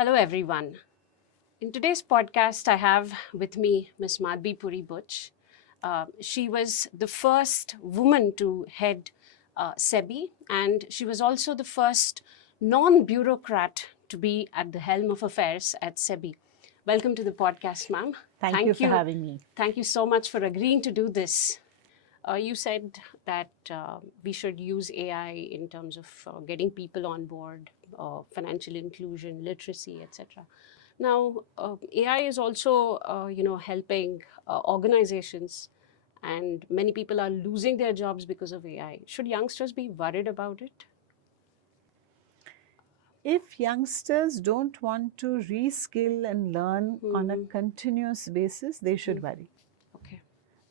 Hello, everyone. In today's podcast, I have with me Ms. Madhabi Puri Buch. She was the first woman to head SEBI, and she was also the first non-bureaucrat to be at the helm of affairs at SEBI. Welcome to the podcast, ma'am. Thank you for having me. Thank you so much for agreeing to do this. You said that we should use AI in terms of getting people on board, financial inclusion, literacy, etc. Now, AI is also, helping organizations, and many people are losing their jobs because of AI. Should youngsters be worried about it? If youngsters don't want to reskill and learn on a continuous basis, they should worry. Okay.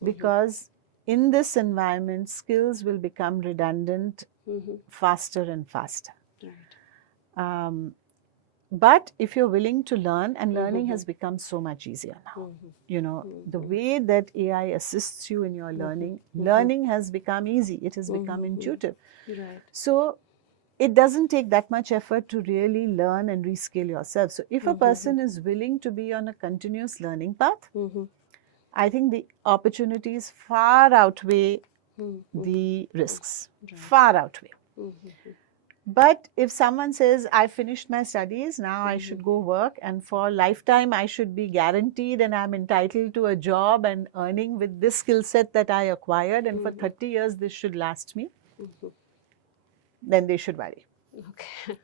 Because in this environment, skills will become redundant faster and faster. Right. But if you're willing to learn, and learning has become so much easier now. You know, the way that AI assists you in your learning, learning has become easy. It has become intuitive. Right. So it doesn't take that much effort to really learn and reskill yourself. So if a person is willing to be on a continuous learning path, I think the opportunities far outweigh the risks, far outweigh. But if someone says, I finished my studies, now I should go work, and for lifetime I should be guaranteed and I'm entitled to a job and earning with this skill set that I acquired, and for 30 years this should last me, then they should worry. Okay.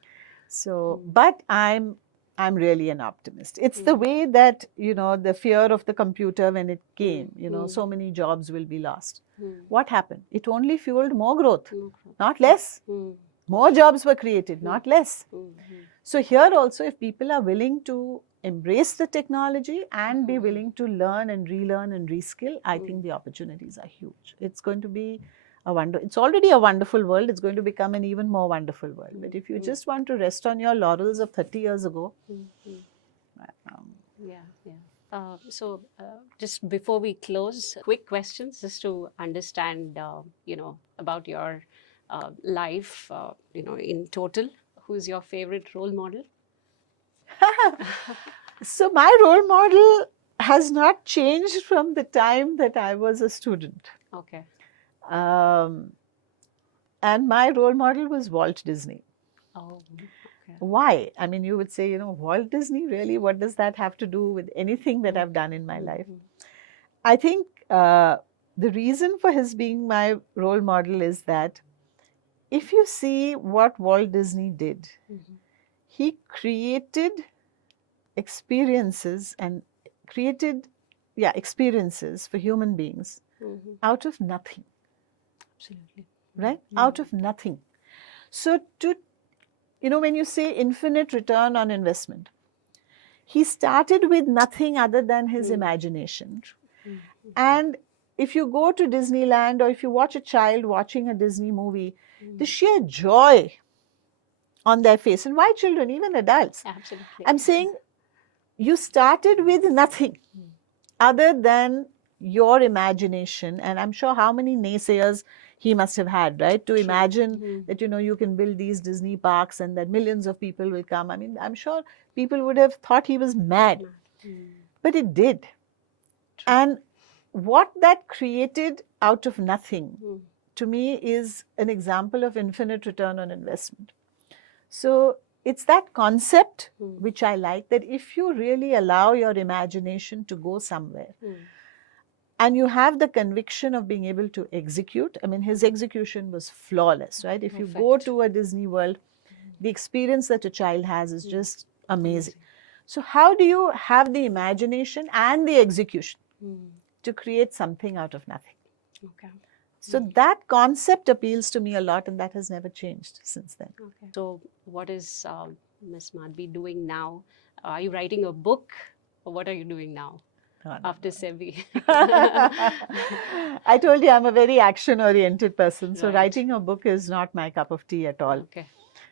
So, but I'm really an optimist. It's the way that, you know, the fear of the computer when it came, you know, so many jobs will be lost. What happened? It only fueled more growth, not less. More jobs were created, not less. So here also, if people are willing to embrace the technology and be willing to learn and relearn and reskill, I think the opportunities are huge. It's going to be it's already a wonderful world. It's going to become an even more wonderful world. But if you just want to rest on your laurels of 30 years ago, So just before we close, quick questions just to understand, about your life, in total. Who's your favorite role model? So my role model has not changed from the time that I was a student. Okay. And my role model was Walt Disney. Oh, okay. Why? I mean, you would say, you know, Walt Disney, really? What does that have to do with anything that I've done in my life? I think the reason for his being my role model is that if you see what Walt Disney did, he created experiences experiences for human beings out of nothing. Absolutely. Right? Out of nothing. So when you say infinite return on investment, he started with nothing other than his imagination. And if you go to Disneyland or if you watch a child watching a Disney movie, the sheer joy on their face, and why children, even adults? Absolutely. I'm saying you started with nothing other than your imagination, and I'm sure how many naysayers he must have had, right? To imagine that, you can build these Disney parks and that millions of people will come. I mean, I'm sure people would have thought he was mad, but it did. And what that created out of nothing, to me, is an example of infinite return on investment. So it's that concept which I like, that if you really allow your imagination to go somewhere, and you have the conviction of being able to execute. I mean, his execution was flawless, right? If you go to a Disney World, the experience that a child has is just amazing. So how do you have the imagination and the execution to create something out of nothing? Okay. So that concept appeals to me a lot, and that has never changed since then. Okay. So what is Ms. Madhabi doing now? Are you writing a book, or what are you doing now? After SEBI. I told you I'm a very action-oriented person, so writing a book is not my cup of tea at all. Okay.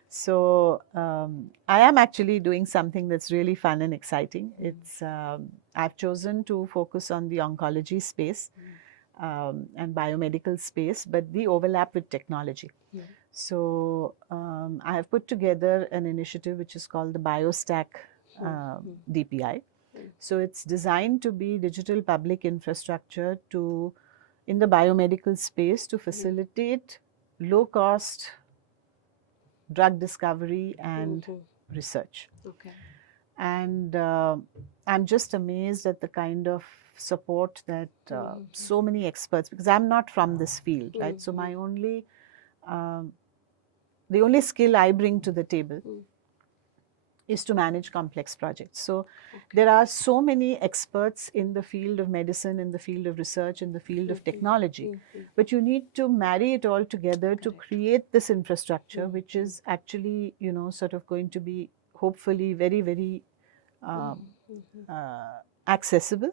So I am actually doing something that's really fun and exciting. It's I've chosen to focus on the oncology space and biomedical space, but the overlap with technology. So I have put together an initiative which is called the biostack DPI. So it's designed to be digital public infrastructure in the biomedical space to facilitate low-cost drug discovery and research. Okay. And I'm just amazed at the kind of support that so many experts, because I'm not from this field, right? So my the only skill I bring to the table is to manage complex projects. So there are so many experts in the field of medicine, in the field of research, in the field of technology, but you need to marry it all together to create this infrastructure, which is actually, you know, sort of going to be hopefully very, very accessible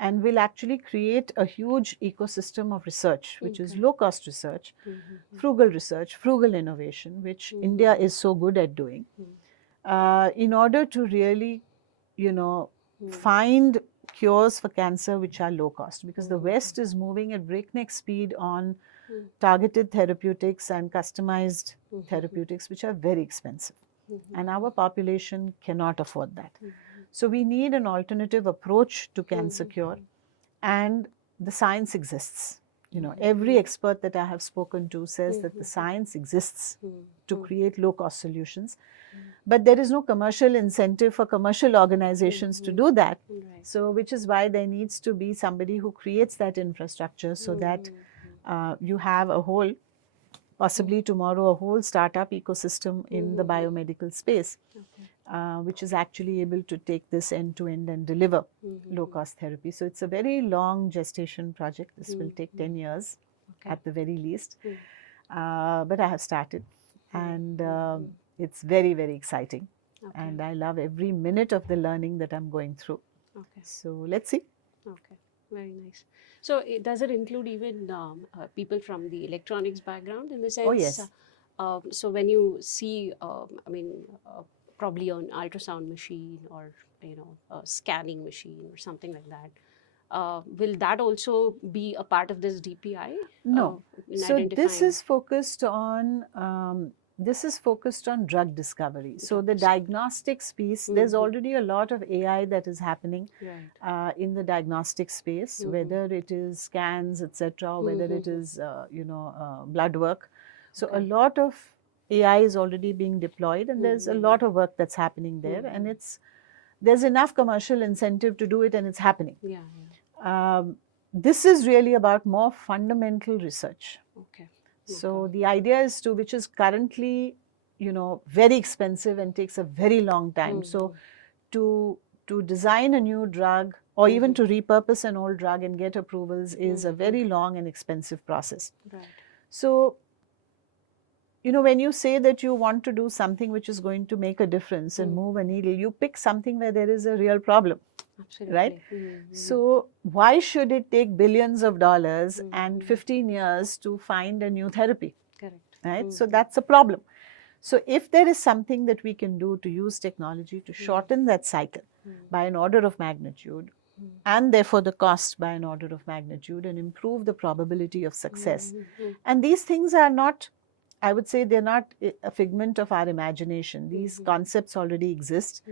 and will actually create a huge ecosystem of research, which is low-cost research, frugal innovation, which India is so good at doing. In order to really, you know, find cures for cancer which are low cost, because the West is moving at breakneck speed on targeted therapeutics and customized therapeutics, which are very expensive. And our population cannot afford that. So we need an alternative approach to cancer cure, and the science exists. You know, every expert that I have spoken to says that the science exists to create low-cost solutions. But there is no commercial incentive for commercial organizations to do that. So, which is why there needs to be somebody who creates that infrastructure so that you have a whole, possibly tomorrow, a whole startup ecosystem in the biomedical space, which is actually able to take this end to end and deliver low-cost therapy. So it's a very long gestation project. This will take 10 years at the very least. But I have started, and it's very, very exciting. And I love every minute of the learning that I'm going through. So let's see. Okay, very nice. So does it include even people from the electronics background in the sense? Oh, yes. So when you see, I mean, probably an ultrasound machine or, you know, a scanning machine or something like that, will that also be a part of this DPI? No. So this is focused on drug discovery. So the diagnostics piece, there's already a lot of AI that is happening in the diagnostic space, whether it is scans, etc., whether it is blood work. So a lot of AI is already being deployed, and there's a lot of work that's happening there, and there's enough commercial incentive to do it, and it's happening. This is really about more fundamental research. So the idea is to, which is currently, you know, very expensive and takes a very long time. So to design a new drug or even to repurpose an old drug and get approvals is a very long and expensive process. So, you know, when you say that you want to do something which is going to make a difference and move a needle, you pick something where there is a real problem. Absolutely. Right? So why should it take billions of dollars and 15 years to find a new therapy? Correct. Right? So that's a problem. So if there is something that we can do to use technology to shorten that cycle by an order of magnitude, and therefore the cost by an order of magnitude, and improve the probability of success. And these things are not, I would say, they're not a figment of our imagination. These concepts already exist.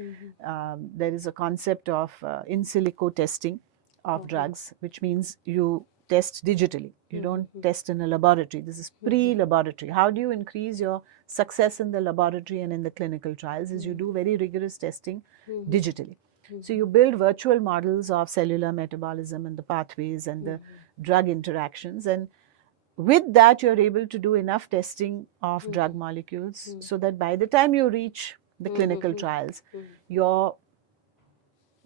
There is a concept of in silico testing of drugs, which means you test digitally. You don't test in a laboratory. This is pre-laboratory. How do you increase your success in the laboratory and in the clinical trials is you do very rigorous testing digitally. So you build virtual models of cellular metabolism and the pathways and the drug interactions, and with that you're able to do enough testing of drug molecules so that by the time you reach the clinical trials, your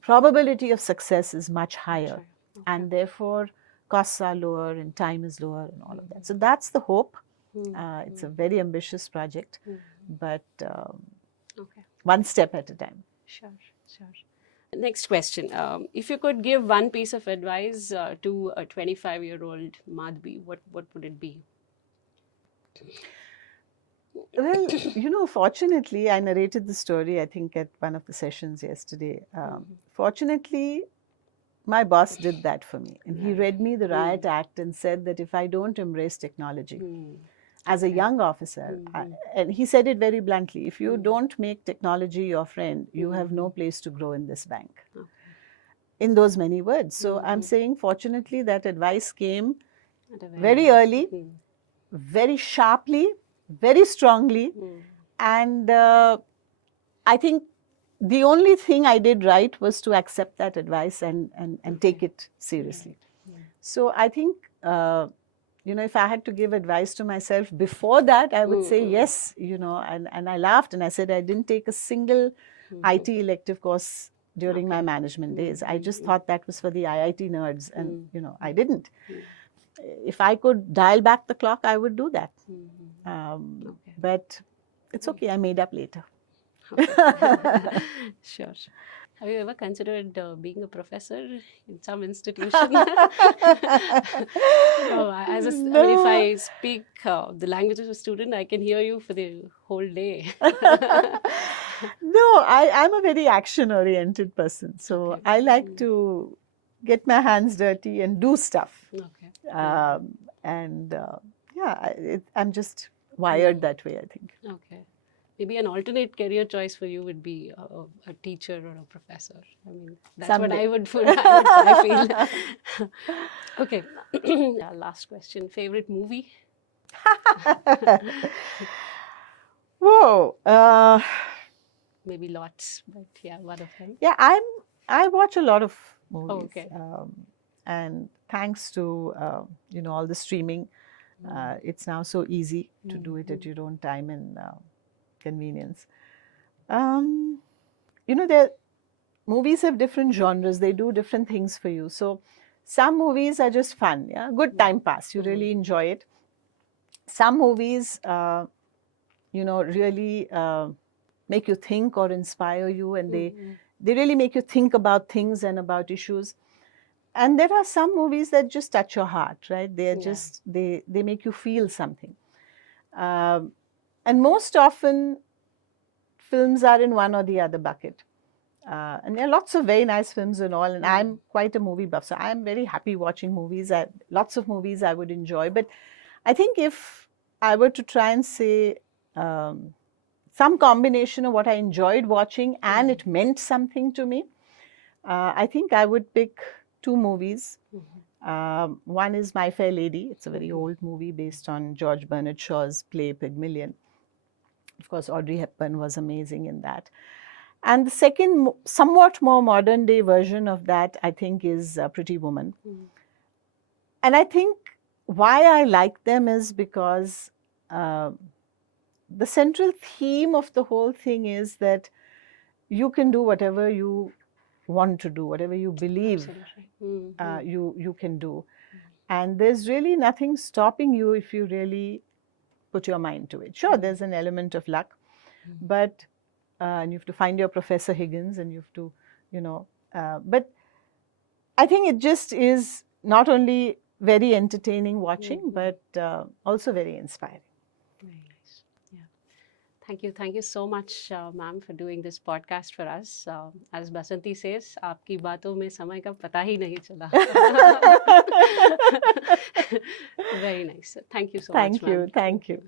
probability of success is much higher, and therefore costs are lower and time is lower and all of that. So that's the hope. It's a very ambitious project, but one step at a time. Sure. Next question. If you could give one piece of advice to a 25-year-old Madhabi, what would it be? Well, you know, fortunately, I narrated the story, I think, at one of the sessions yesterday. Fortunately, my boss did that for me. And he read me the Riot Act and said that if I don't embrace technology, as a young officer, and he said it very bluntly, if you don't make technology your friend, you have no place to grow in this bank. Okay. In those many words. So I'm saying, fortunately, that advice came At a very early, very sharply, very strongly. And I think the only thing I did right was to accept that advice and take it seriously. So I think, if I had to give advice to myself before that, I would say yes, and I laughed and I said I didn't take a single IT elective course during my management days. I just thought that was for the IIT nerds, and I didn't. If I could dial back the clock, I would do that. But it's okay, I made up later. Sure. Have you ever considered being a professor in some institution? No. I mean, if I speak the language of a student, I can hear you for the whole day. No, I'm a very action-oriented person. So I like to get my hands dirty and do stuff. Okay. I'm just wired that way, I think. Okay. Maybe an alternate career choice for you would be a teacher or a professor. I mean, that's Someday. what I would I feel. Okay. Last question. Favorite movie? Whoa. Maybe lots, but yeah, one of them. Yeah, I watch a lot of movies. Oh, okay. And thanks to all the streaming, it's now so easy to do it at your own time and convenience. Movies have different genres. They do different things for you. So some movies are just fun, good time pass. You really enjoy it. Some movies, really make you think or inspire you, and they really make you think about things and about issues. And there are some movies that just touch your heart, right? They're just, they make you feel something. And most often, films are in one or the other bucket. And there are lots of very nice films and all, and I'm quite a movie buff, so I'm very happy watching movies. Lots of movies I would enjoy. But I think if I were to try and say some combination of what I enjoyed watching and it meant something to me, I think I would pick two movies. One is My Fair Lady. It's a very old movie based on George Bernard Shaw's play Pygmalion. Of course, Audrey Hepburn was amazing in that. And the second, somewhat more modern day version of that, I think, is Pretty Woman. And I think why I like them is because the central theme of the whole thing is that you can do whatever you want to do, whatever you believe you can do. And there's really nothing stopping you if you really put your mind to it. Sure, there's an element of luck, but and you have to find your Professor Higgins, and you have to, but I think it just is not only very entertaining watching, but also very inspiring. Very nice. Yeah. Thank you so much, ma'am, for doing this podcast for us. As Basanti says, आपकी बातों में समय का पता ही नहीं चला. Very nice. Thank you so much, ma'am. Thank you.